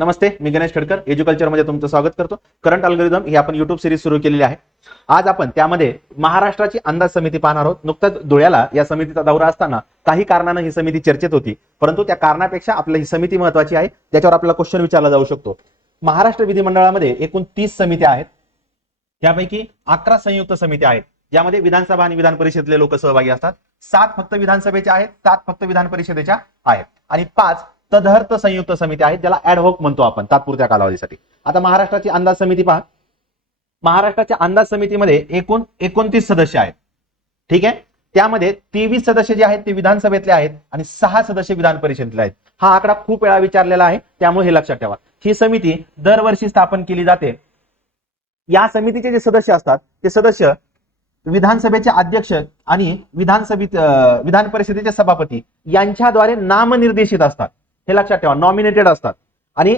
नमस्ते, मी गणेश खडकर एज्युकल्चर मध्ये तुमचं स्वागत करतो। करंट अल्गोरिदम ही आपण युट्यूब सिरीज सुरू केलेली आहे। आज आपण त्यामध्ये महाराष्ट्राची अंदाज समिती पाहणार आहोत। नुकताच धुळ्याला या समितीचा दौरा असताना काही कारणाने ही समिती चर्चेत होती, परंतु त्या कारणापेक्षा आपली ही समिती महत्त्वाची आहे, ज्याच्यावर आपल्याला क्वेश्चन विचारला जाऊ शकतो। महाराष्ट्र विधिमंडळामध्ये एकूण 30 समित्या आहेत, त्यापैकी 11 संयुक्त समित्या आहेत, ज्यामध्ये विधानसभा आणि विधान परिषदेतले लोक सहभागी असतात। 7 फक्त विधानसभेच्या आहेत, 7 फक्त विधान परिषदेच्या आहेत आणि 5 तदर्थ संयुक्त समिती आहेत, ज्याला ऍडहॉक म्हणतो आपण तात्पुरत्या कालावधीसाठी। आता महाराष्ट्राची अंदाज समिती पहा। महाराष्ट्राच्या अंदाज समितीमध्ये एकूण 29 सदस्य आहेत, ठीक आहे। त्यामध्ये 23 सदस्य जे आहेत ते विधानसभेतले आहेत आणि 6 सदस्य विधान परिषदेतले आहेत। हा आकडा खूप वेळा विचारलेला आहे, त्यामुळे हे लक्षात ठेवा। ही समिती दरवर्षी स्थापन केली जाते। या समितीचे जे सदस्य असतात ते सदस्य विधानसभेचे अध्यक्ष आणि विधान परिषदेचे सभापती यांच्याद्वारे नामनिर्देशित असतात, हे लक्षात ठेवा, नॉमिनेटेड असतात। आणि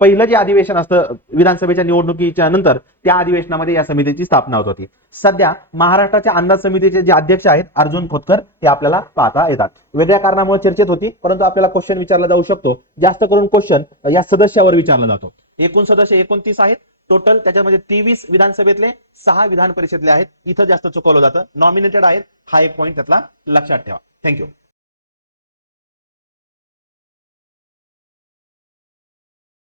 पहिलं जे अधिवेशन असतं विधानसभेच्या निवडणुकीच्या नंतर त्या अधिवेशनामध्ये या समितीची स्थापना होत होती। सध्या महाराष्ट्राच्या अंदाज समितीचे जे अध्यक्ष आहेत अर्जुन खोतकर ते आपल्याला पाहता येतात। वेगळ्या कारणामुळे चर्चेत होती, परंतु आपल्याला क्वेश्चन विचारला जाऊ शकतो। जास्त करून क्वेश्चन या सदस्यावर विचारला जातो। एकूण सदस्य 29 आहेत टोटल, त्याच्यामध्ये 23 विधानसभेतले, 6 विधान परिषदेतले आहेत। इथं जास्त चुकवलं जातं, नॉमिनेटेड आहेत, हा एक पॉईंट त्यातला लक्षात ठेवा। थँक्यू।